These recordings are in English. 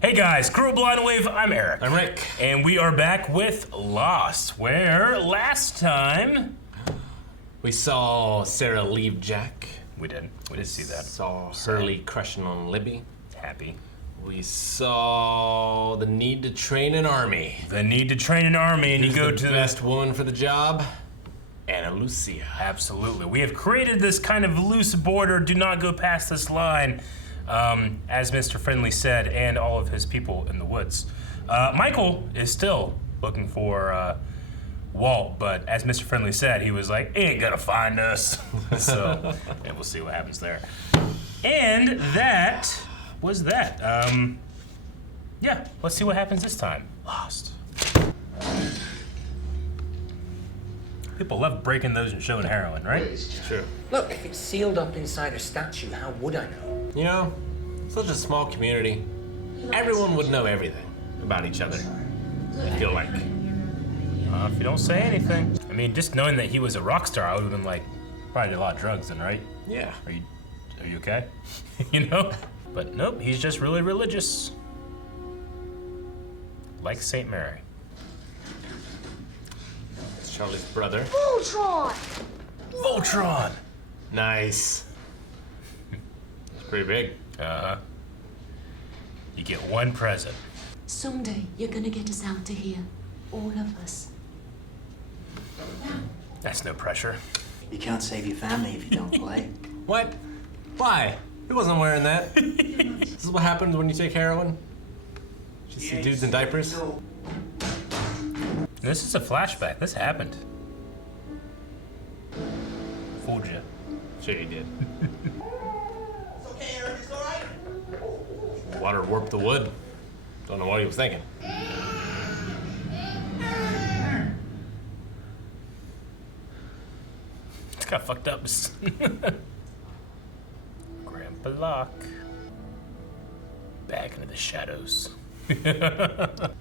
Hey guys, Crew of Blind Wave, I'm Eric. I'm Rick. And we are back with Lost, where last time... We saw Sarah leave Jack. We did see that. Saw Hurley crushing on Libby. Happy. We saw the need to train an army. The need to train an army, and you go to the best woman for the job, Ana Lucia. Absolutely. We have created this kind of loose border, do not go past this line, as Mr. Friendly said, and all of his people in the woods. Michael is still looking for Walt, but as Mr. Friendly said, he was like, he ain't gonna find us. So, and we'll see what happens there. And that was that. Yeah, let's see what happens this time. Lost. People love breaking those and showing heroin, right? True. Look, if it's sealed up inside a statue, how would I know? You know, such a small community. Everyone would know everything about each other. I feel like. If you don't say anything. I mean, just knowing that he was a rock star, I would have been like, probably did a lot of drugs then, right? Yeah. Are you okay? You know? But nope, he's just really religious. Like Saint Mary. It's Charlie's brother. Voltron! Voltron! Nice. It's pretty big. You get one present. Someday you're gonna get us out of here. All of us. That's no pressure. You can't save your family if you don't play. What? Why? He wasn't wearing that. This is what happens when you take heroin? Just see dudes in diapers? This is a flashback. This happened. Fooled you. Sure you did. It's okay, Eric, it's all right. Water warped the wood. Don't know what he was thinking. It's got fucked up. Grandpa Locke. Back into the shadows. I don't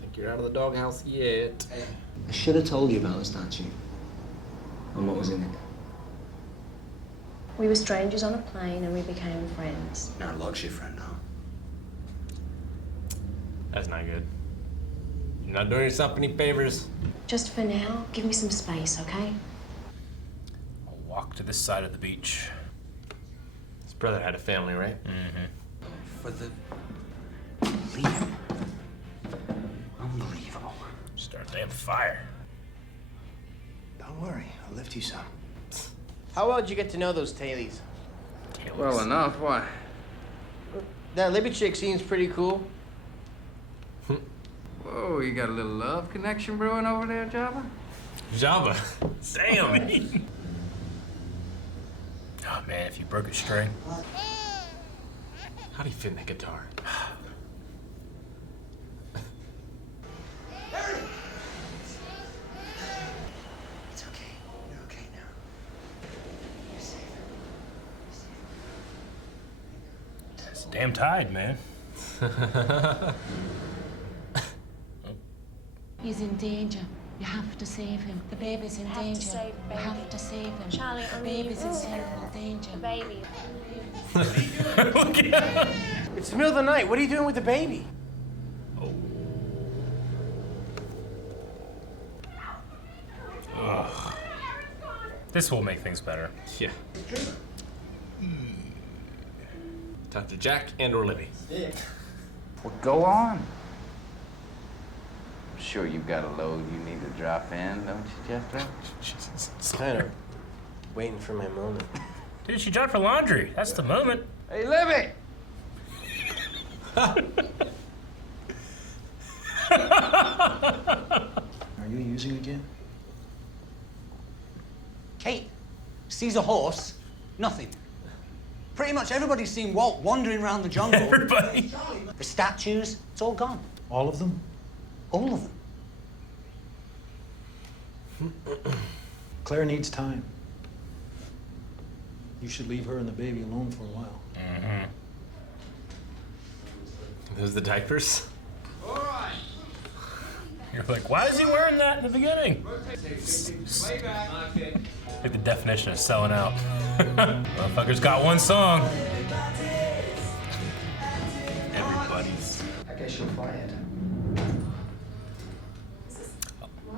think you're out of the doghouse yet. I should have told you about the statue. And what was in it. We were strangers on a plane and we became friends. Now Locke's your friend, huh? That's not good. You're not doing yourself any favors. Just for now, give me some space, okay? I'll walk to this side of the beach. His brother had a family, right? For the... Unbelievable. Unbelievable. Start a damn fire. Don't worry, I'll lift you some. How well did you get to know those tailies? Well enough, why? That Libby chick seems pretty cool. Whoa, you got a little love connection brewing over there, Jabba? Jabba. Damn. Oh man, if you broke a string. How'd he fit in that guitar? It's okay. You're okay now. You're safe. It's a damn tide, man. He's in danger. You have to save him. The baby's in danger. save the You have to save him. Charlie, the baby's in terrible danger. Baby. Look at him. It's the middle of the night. What are you doing with the baby? Ugh. This will make things better. Yeah. Talk to Jack and or Libby. Well, go on. I'm sure you've got a load you need to drop in, don't you, Jethro? Jesus. Kind of waiting for my moment. Dude, she dropped her laundry. That's the moment. Hey, Libby! Are you using again? Kate sees a horse, nothing. Pretty much everybody's seen Walt wandering around the jungle. Everybody. The statues, it's all gone. All of them? All of them. Claire needs time. You should leave her and the baby alone for a while. Those the diapers? You're like, why is he wearing that in the beginning? Like the definition of selling out. Motherfucker's got one song. bodies. I guess you're fired.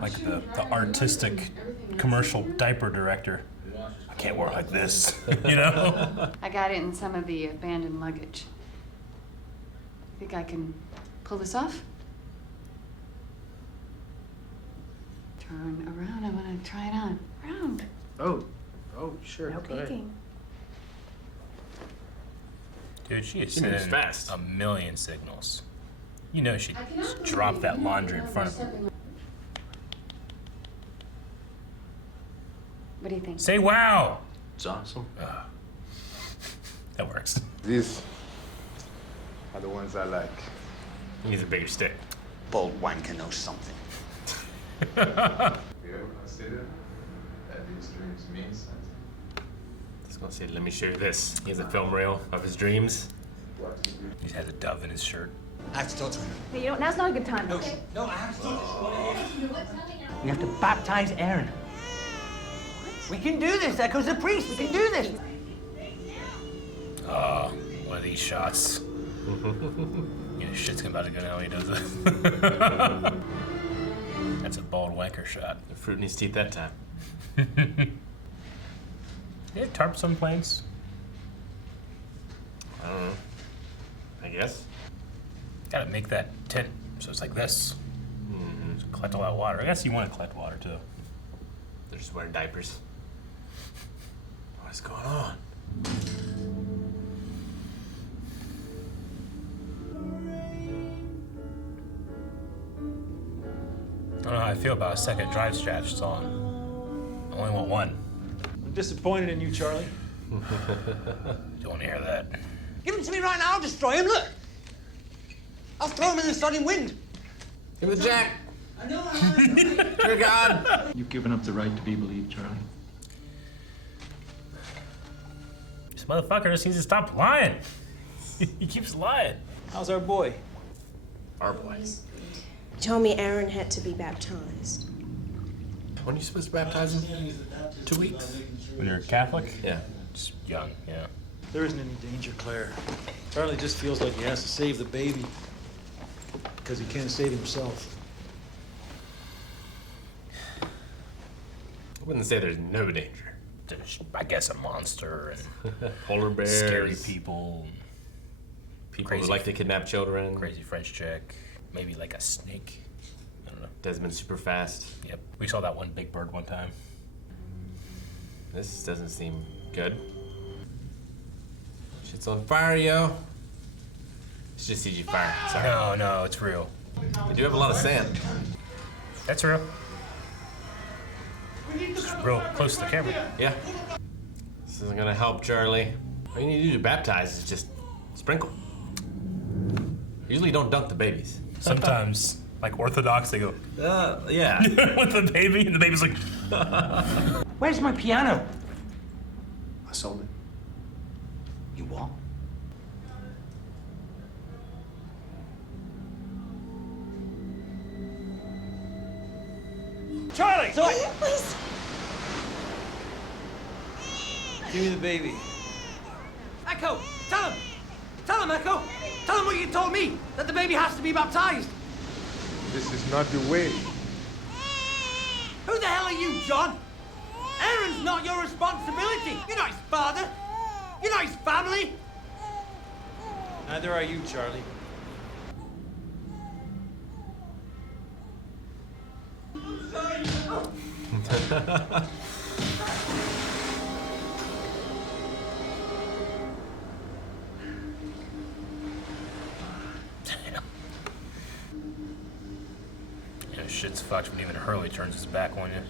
Like the artistic commercial diaper director. I can't work like this, you know? I got it in some of the abandoned luggage. Think I can pull this off? Turn around. I want to try it on. Around. Oh, sure. No go ahead. peeking. Dude, she is She moves sending fast. a million signals. You know she'd drop that laundry in front of her. What do you think? Say wow! It's awesome. That works. These are the ones I like. He needs a bigger stick. Bald wanker knows something. Have you ever considered that these dreams mean something? I was gonna say, let me show you this. He has a film reel of his dreams. What do you do? He has a dove in his shirt. I have to talk to him. Hey, you know, now's not a good time. No, no, I have to talk to him. We have to baptize Aaron. We can do this. Echo's a priest. We can do this. Oh, one of these shots. You know, shit's about to go down when he does it. That's a bald wanker shot. The fruit in his teeth that time. They have tarps on planes. I don't know. I guess. Gotta make that tent so it's like this. So collect a lot of water. I guess you want to collect water too. They're just wearing diapers. What's going on? I don't know how I feel about a second drive stretch song. I only want one. I'm disappointed in you, Charlie. Don't want to hear that. Give him to me right now. I'll destroy him. Look. I'll throw him in the sodding wind. Give me the jack. I know. Dear God. You've given up the right to be believed, Charlie. This motherfucker just needs to stop lying. He keeps lying. How's our boy? Our boy. He told me Aaron had to be baptized. When are you supposed to baptize him? 2 weeks? When you're Catholic? Yeah. Just young, yeah. There isn't any danger, Claire. Charlie just feels like he has to save the baby because he can't save himself. I wouldn't say there's no danger. There's, I guess, a monster and Polar bears. scary people, People Crazy. who like to kidnap children. crazy French chick, maybe like a snake. I don't know. Desmond super fast. Yep. We saw that one big bird one time. This doesn't seem good. Shit's on fire, yo. It's just CG fire. Sorry. No, it's real. We do have a lot of sand. That's real. It's real close to the camera. Yeah. This isn't gonna help, Charlie. All you need to do to baptize is just sprinkle. Usually don't dunk the babies. Sometimes, like Orthodox, they go Yeah. with the baby, and the baby's like, Where's my piano? I sold it. You what? Charlie! So Please. Give me the baby. Echo, tell him! Tell him, Echo! Tell him what you told me! That the baby has to be baptized! This is not the way. Who the hell are you, John? Aaron's not your responsibility! You're not his father! You're not his family! Neither are you, Charlie. damn. You know, shit's fucked when even Hurley turns his back on you.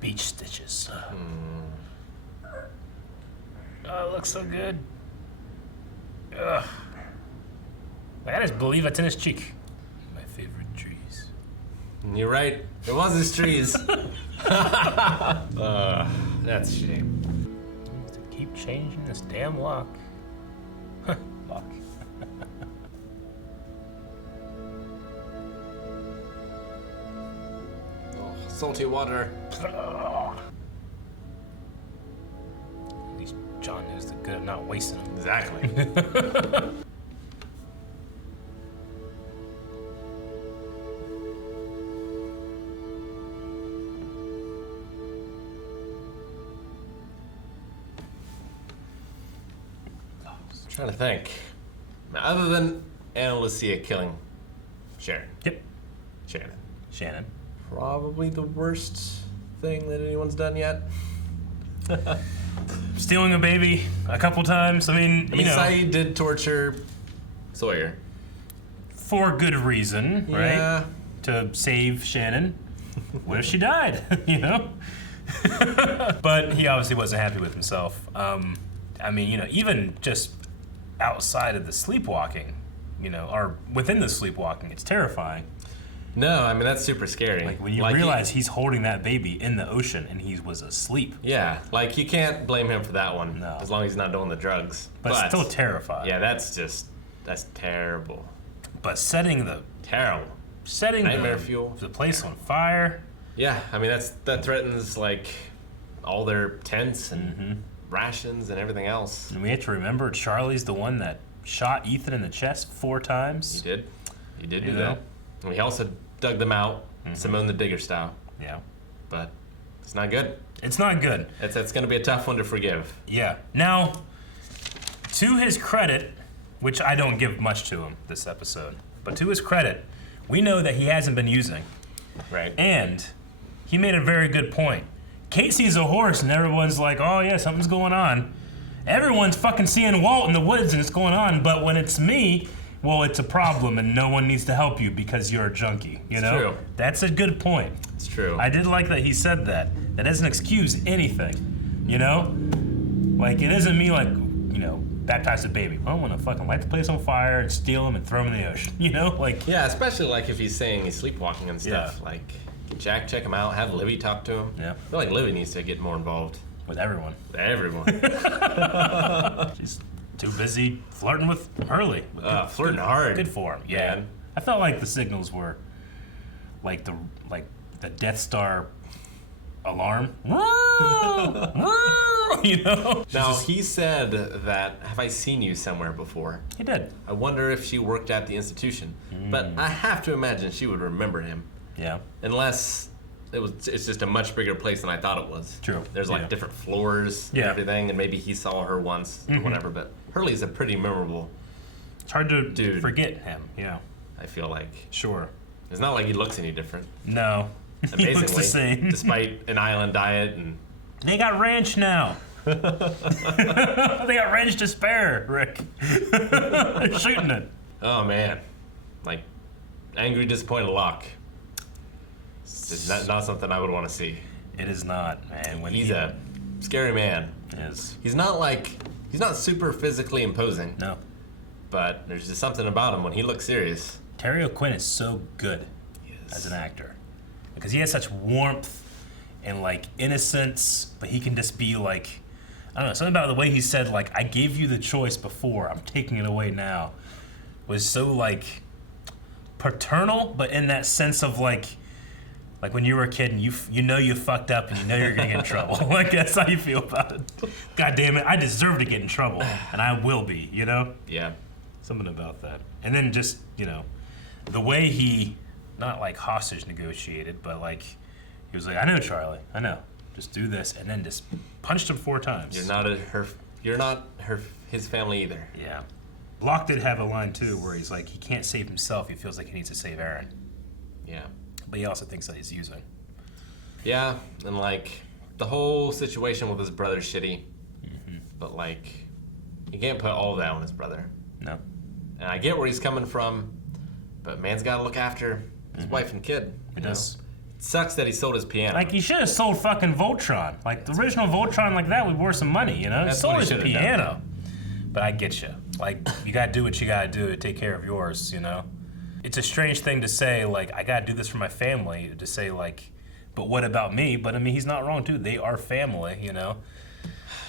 Beach stitches. Oh, it looks so good. Ugh. Like, I just believe it's in his cheek. My favorite trees. You're right. It was his trees. That's a shame. To keep changing this damn lock. Lock. Oh, salty water. These John knows the good of not wasting them. Exactly. I'm trying to think. Other than Anna Lucia killing Sharon. Yep. Shannon. Probably the worst thing that anyone's done yet. Stealing a baby a couple times. I mean, you know, Saeed did torture Sawyer. For good reason, Yeah. right? To save Shannon. What if she died? You know? But he obviously wasn't happy with himself. I mean, you know, even just outside of the sleepwalking, you know, or within the sleepwalking, it's terrifying. No, I mean, that's super scary. Like when you realize he's holding that baby in the ocean and he was asleep. Yeah, like you can't blame him for that one. No. As long as he's not doing the drugs. But still terrifying. Yeah, that's terrible. But setting Nightmare fuel. the place on fire. Yeah, I mean, that threatens, like, all their tents and rations and everything else. And we have to remember Charlie's the one that shot Ethan in the chest 4 times. He did do that. And he also dug them out, Simone the Digger style. Yeah. But it's not good. It's not good. It's going to be a tough one to forgive. Yeah. Now, to his credit, which I don't give much to him this episode, but to his credit, we know that he hasn't been using. Right. And he made a very good point. Kate sees a horse and everyone's like, oh yeah, something's going on. Everyone's fucking seeing Walt in the woods and it's going on, but when it's me, well, it's a problem and no one needs to help you because you're a junkie, you know? True. That's a good point. It's true. I did like that he said that. That doesn't excuse anything, you know? Like, it isn't me like, you know, baptize a baby. I want to fucking light the place on fire and steal him and throw him in the ocean, you know? Like, yeah, especially like if he's saying he's sleepwalking and stuff. Yeah. Like, Jack, check him out, have Livy talk to him. Yeah. I feel like Livy needs to get more involved. with everyone. She's too busy flirting with Hurley. Flirting hard. Good for him. Yeah. Man. I felt like the signals were like the Death Star alarm. You know? Now, he said that, have I seen you somewhere before? He did. I wonder if she worked at the institution. But I have to imagine she would remember him. Yeah. Unless it's just a much bigger place than I thought it was. True. There's like different floors and everything, and maybe he saw her once or whatever, but Hurley's a pretty memorable It's hard to forget him, yeah. I feel like. Sure. It's not like he looks any different. No. He looks the same. Despite an island diet and... They got ranch now. They got ranch to spare, Rick. They're shooting it. Oh, man. Like, angry, disappointed Locke. It's not something I would want to see. It is not, man. When He's a scary man. Yes. He's not super physically imposing. No. But there's just something about him when he looks serious. Terry O'Quinn is so good as an actor. Because he has such warmth and like innocence, but he can just be like, I don't know, something about the way he said, like, I gave you the choice before, I'm taking it away now, was so like paternal, but in that sense of like when you were a kid and you know you fucked up and you know you're gonna get in trouble. Like, that's how you feel about it. God damn it, I deserve to get in trouble, and I will be, you know? Yeah. Something about that. And then just, you know, the way he, not like hostage negotiated, but like, he was like, I know, Charlie, I know. Just do this, and then just punched him 4 times. You're not his family either. Yeah. Locke did have a line too where he's like, he can't save himself, he feels like he needs to save Aaron. Yeah. But he also thinks that he's using. Yeah, and like, the whole situation with his brother's shitty. But like, you can't put all that on his brother. No. And I get where he's coming from, but man's gotta look after his wife and kid. He does. It sucks that he sold his piano. Like, he should have sold fucking Voltron. Like, the original Voltron like that would worth some money, you know? He sold his piano. But I get you. Like, you gotta do what you gotta do to take care of yours, you know? It's a strange thing to say, like, I gotta do this for my family, to say, like, but what about me? But, I mean, he's not wrong, too. They are family, you know?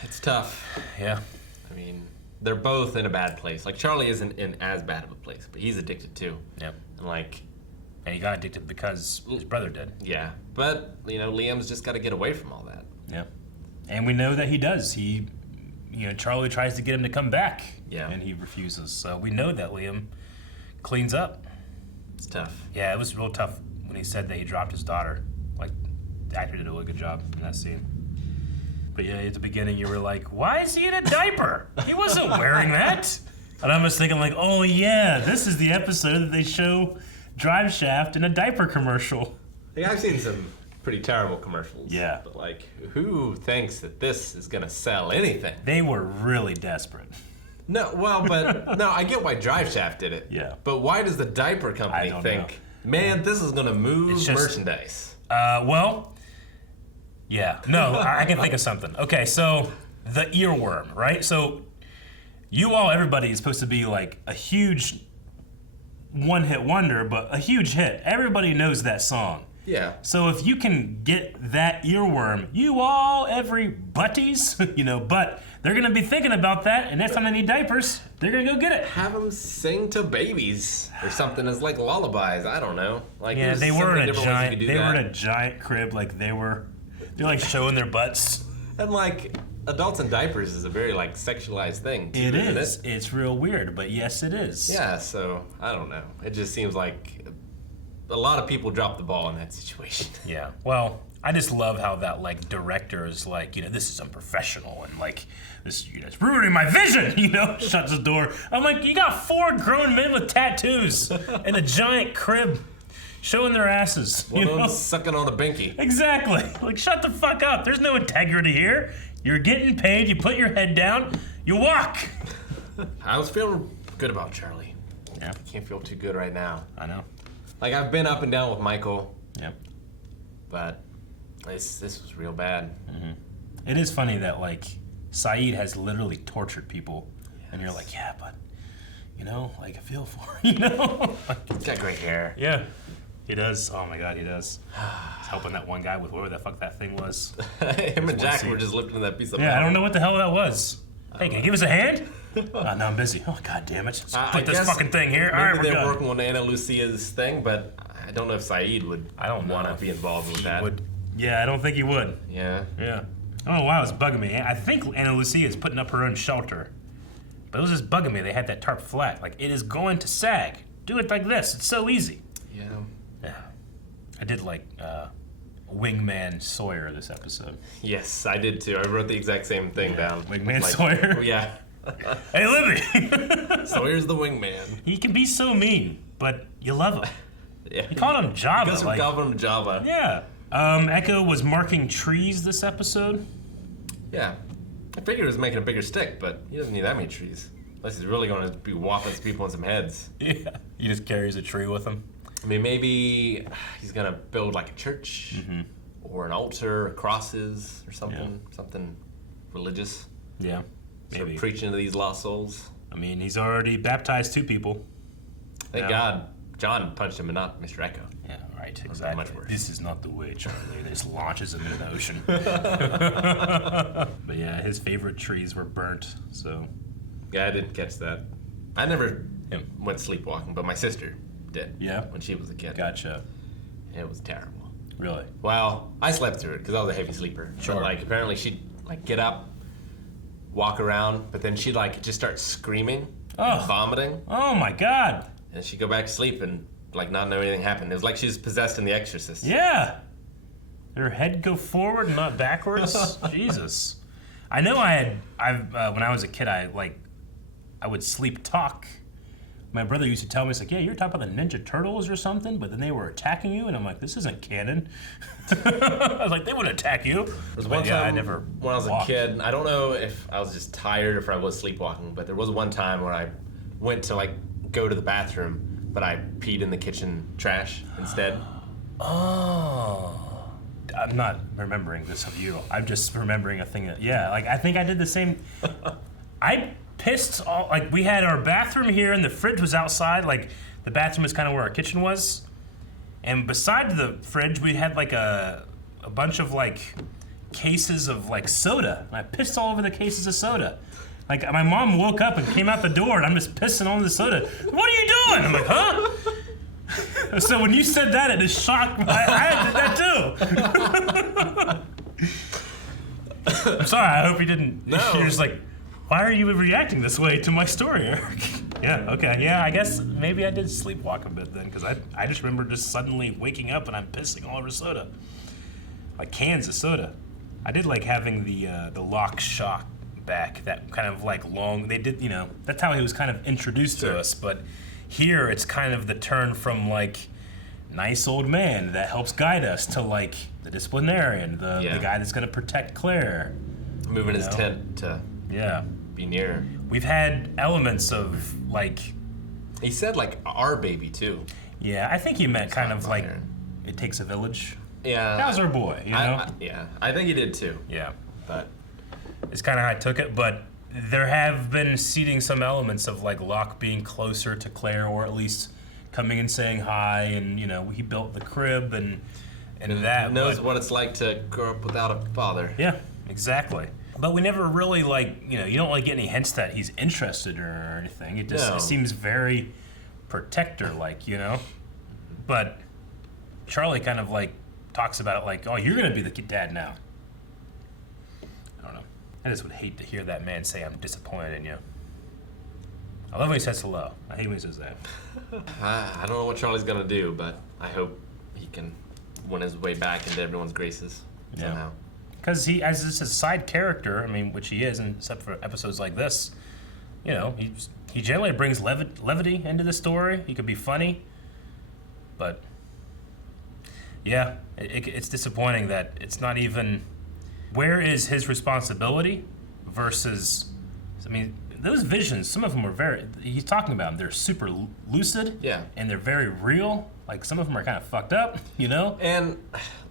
It's tough. Yeah. I mean, they're both in a bad place. Like, Charlie isn't in as bad of a place, but he's addicted too. Yep. And like... And he got addicted because his brother did. Yeah. But, you know, Liam's just gotta get away from all that. Yeah. And we know that he does. He Charlie tries to get him to come back. Yeah. And he refuses. So we know that Liam cleans up. It's tough. Yeah, it was real tough when he said that he dropped his daughter. Like, the actor did a really good job in that scene. But yeah, at the beginning you were like, why is he in a diaper? He wasn't wearing that. And I was thinking like, oh yeah, this is the episode that they show Drive Shaft in a diaper commercial. Like, I've seen some pretty terrible commercials. Yeah. But like, who thinks that this is gonna sell anything? They were really desperate. No, well, but no, I get why Drive Shaft did it. Yeah. But why does the diaper company think, man, this is gonna move merchandise? Well, yeah. No, I can think of something. Okay, so the earworm, right? So everybody is supposed to be like a huge one-hit wonder, but a huge hit. Everybody knows that song. Yeah. So if you can get that earworm, everybody's, but they're gonna be thinking about that, and next time they need diapers, they're gonna go get it. Have them sing to babies or something as like lullabies. I don't know. Like, Yeah, there's they so were many in a different ways you giant. could do They that. were in a giant crib, like they're like showing their butts. And like, adults in diapers is a very like sexualized thing. Too, It isn't is. it? It's real weird, but yes, it is. Yeah. So I don't know. It just seems like a lot of people dropped the ball in that situation. Yeah. Well, I just love how that like director is like, this is unprofessional and like this, it's ruining my vision. Shuts the door. I'm like, you got 4 grown men with tattoos in a giant crib, showing their asses. One of them sucking on a binky. Exactly. Like, shut the fuck up. There's no integrity here. You're getting paid. You put your head down. You walk. I was feeling good about Charlie. Yeah. I can't feel too good right now. I know. Like, I've been up and down with Michael. Yep. But this was real bad. Mm-hmm. It is funny that like Saeed has literally tortured people, and you're like, yeah, but like I feel for He's got great hair. Yeah, he does. Oh my God, he does. He's helping that one guy with whatever the fuck that thing was. Him and Jack were just lifting that piece of metal. I don't know what the hell that was. Hey, can you give us a hand? No, I'm busy. Oh, God damn it. Let's put this fucking thing here. All right, Maybe we're they're good. working on Ana Lucia's thing, but I don't know if Saeed would want to be involved with that. Yeah, I don't think he would. Yeah. Yeah. Oh, wow, it's bugging me. I think Ana Lucia is putting up her own shelter. But it was just bugging me. They had that tarp flat. Like, it is going to sag. Do it like this. It's so easy. Yeah. Yeah. I did like Wingman Sawyer this episode. Yes, I did too. I wrote the exact same thing down. Wingman Sawyer? Yeah. Hey, Libby! Sawyer's the wingman. He can be so mean, but you love him. Yeah. He called him Java. Goes from calling him Java. Yeah. Echo was marking trees this episode. Yeah. I figured he was making a bigger stick, but he doesn't need that many trees. Unless he's really going to be whopping some people in some heads. Yeah. He just carries a tree with him. I mean, maybe he's going to build like a church or an altar, crosses or something. Something religious. Yeah. Start Maybe. preaching to these lost souls. I mean, he's already baptized 2 people. Thank God John punched him and not Mr. Echo. Yeah, right, exactly. Much worse. This is not the way, Charlie. This launches him into the ocean. But yeah, his favorite trees were burnt, so. Yeah, I didn't catch that. I never went sleepwalking, but my sister did. Yeah? When she was a kid. Gotcha. It was terrible. Really? Well, I slept through it because I was a heavy sleeper. Sure. But, like, apparently she'd, like, get up, walk around, but then she'd, like, just start screaming and vomiting. Oh, my God. And she'd go back to sleep and, like, not know anything happened. It was like she was possessed in The Exorcist. Yeah. Her head go forward and not backwards? Jesus. I know when I was a kid, I would sleep talk. My brother used to tell me, he's like, yeah, you're talking about the Ninja Turtles or something, but then they were attacking you, and I'm like, this isn't canon. I was like, they wouldn't attack you. There was one time I never when I was walked. a kid, I don't know if I was just tired or if I was sleepwalking, but there was one time where I went to, like, go to the bathroom, but I peed in the kitchen trash instead. Oh. I'm not remembering this of you. I'm just remembering a thing that, I think I did the same. I pissed we had our bathroom here and the fridge was outside. Like, the bathroom is kind of where our kitchen was. And beside the fridge, we had like a bunch of like cases of like soda. And I pissed all over the cases of soda. Like, my mom woke up and came out the door and I'm just pissing all over the soda. What are you doing? I'm like, huh? So when you said that, it just shocked me. I did that too. I'm sorry, I hope you didn't. No. You're just like, Why are you reacting this way to my story, Eric? Yeah, okay. Yeah, I guess maybe I did sleepwalk a bit then, because I just remember just suddenly waking up and I'm pissing all over soda. Like cans of soda. I did like having the lock shock back, that kind of like long, they did, that's how he was kind of introduced to us, but here it's kind of the turn from like nice old man that helps guide us to like the disciplinarian, the guy that's gonna protect Claire. Moving his tent to be near. We've had elements of like... He said like our baby too. Yeah, I think he meant kind of like it takes a village. Yeah. That was our boy, you know? I think he did too. Yeah. But it's kind of how I took it, but there have been seeding some elements of like Locke being closer to Claire, or at least coming and saying hi, and he built the crib and that. Knows what it's like to grow up without a father. Yeah, exactly. But we never really you don't like get any hints that he's interested or anything. It just it seems very protector-like, But Charlie kind of like talks about it like, oh, you're gonna be the dad now. I don't know. I just would hate to hear that man say I'm disappointed in you. I love when he says hello. I hate when he says that. I don't know what Charlie's gonna do, but I hope he can win his way back into everyone's graces somehow. Because he, as a side character, which he is, except for episodes like this, he generally brings levity into the story. He could be funny, but yeah, it's disappointing that it's not even. Where is his responsibility versus? Those visions. Some of them are he's talking about them. They're super lucid. Yeah. And they're very real. Like some of them are kind of fucked up, And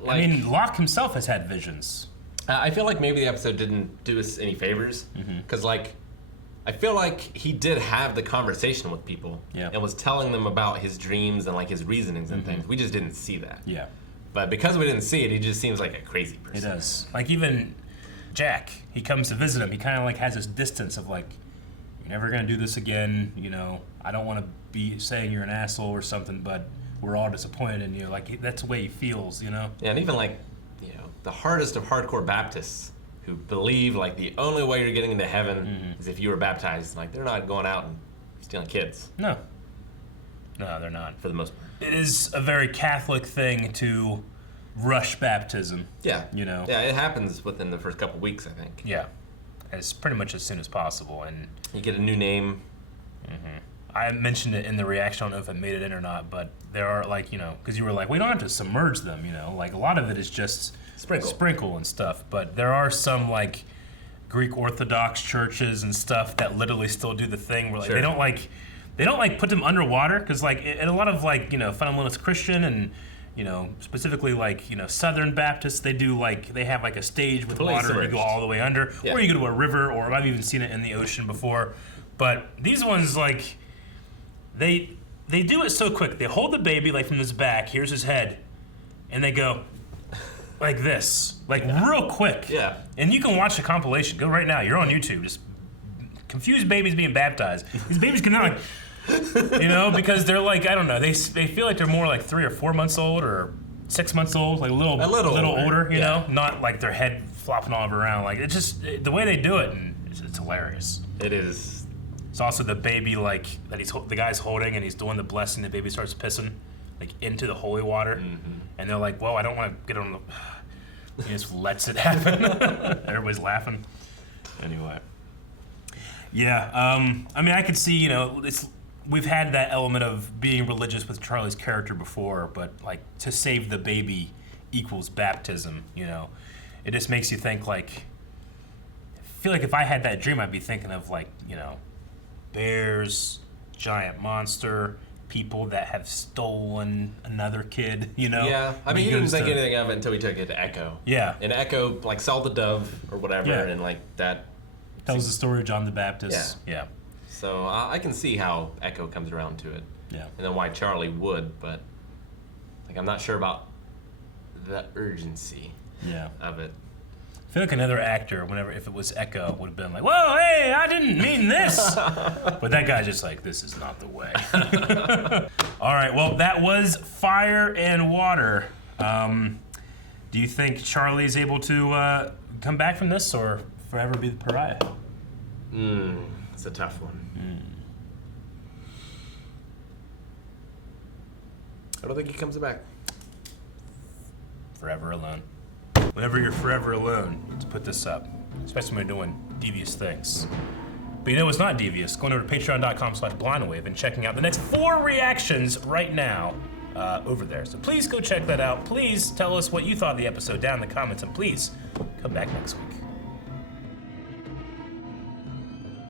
like, Locke himself has had visions. I feel like maybe the episode didn't do us any favors, because I feel like he did have the conversation with people and was telling them about his dreams and like his reasonings and things. We just didn't see that. Yeah. But because we didn't see it, he just seems like a crazy person. He does. Like even Jack, he comes to visit him. He kind of like has this distance of like, you're never gonna do this again. I don't want to be saying you're an asshole or something, but we're all disappointed in you. Like that's the way he feels, Yeah, and even like, the hardest of hardcore Baptists who believe like the only way you're getting into heaven is if you were baptized. Like they're not going out and stealing kids. No, they're not. For the most part. It is a very Catholic thing to rush baptism. Yeah. Yeah, it happens within the first couple weeks, I think. Yeah, it's pretty much as soon as possible, and you get a new name. I mentioned it in the reaction. I don't know if I made it in or not, but there are like because you were like, we don't have to submerge them. Like a lot of it is just sprinkle and stuff, but there are some like Greek Orthodox churches and stuff that literally still do the thing where like they don't like put them underwater, because like in a lot of like fundamentalist Christian and specifically like Southern Baptists, they do like they have like a stage with water and you go all the way under, or you go to a river, or I've even seen it in the ocean before. But these ones like they do it so quick. They hold the baby like from his back, here's his head, and they go like this, like real quick. Yeah. And you can watch the compilation. Go right now. You're on YouTube. Just confused babies being baptized. These babies can now like, because they're like, I don't know. They feel like they're more like 3 or 4 months old or 6 months old, like a little older. You know, not like their head flopping all around. Like it's just the way they do it, and it's hilarious. It is. It's also the baby like that the guy's holding, and he's doing the blessing. The baby starts pissing like into the holy water, and they're like, "Whoa, I don't want to get on the." He just lets it happen. Everybody's laughing. Anyway, yeah. I could see we've had that element of being religious with Charlie's character before, but like to save the baby equals baptism. It just makes you think like. I feel like if I had that dream, I'd be thinking of like bears, giant monster, people that have stolen another kid, Yeah, he didn't think anything of it until we took it to Echo. Yeah. And Echo, like, saw the dove or whatever, and, like, that... Tells the story of John the Baptist. Yeah. So I can see how Echo comes around to it. Yeah. And then why Charlie would, but, like, I'm not sure about the urgency of it. I feel like another actor, if it was Echo, would have been like, whoa, hey, I didn't mean this. But that guy's just like, this is not the way. All right, well, that was Fire and Water. Do you think Charlie's able to come back from this or forever be the pariah? It's a tough one. I don't think he comes back. Forever alone. Whenever you're forever alone, you have to put this up, especially when you're doing devious things. But you know what's not devious? Going over to patreon.com/blindwave and checking out the next 4 reactions right now over there. So please go check that out. Please tell us what you thought of the episode down in the comments, and please come back next week.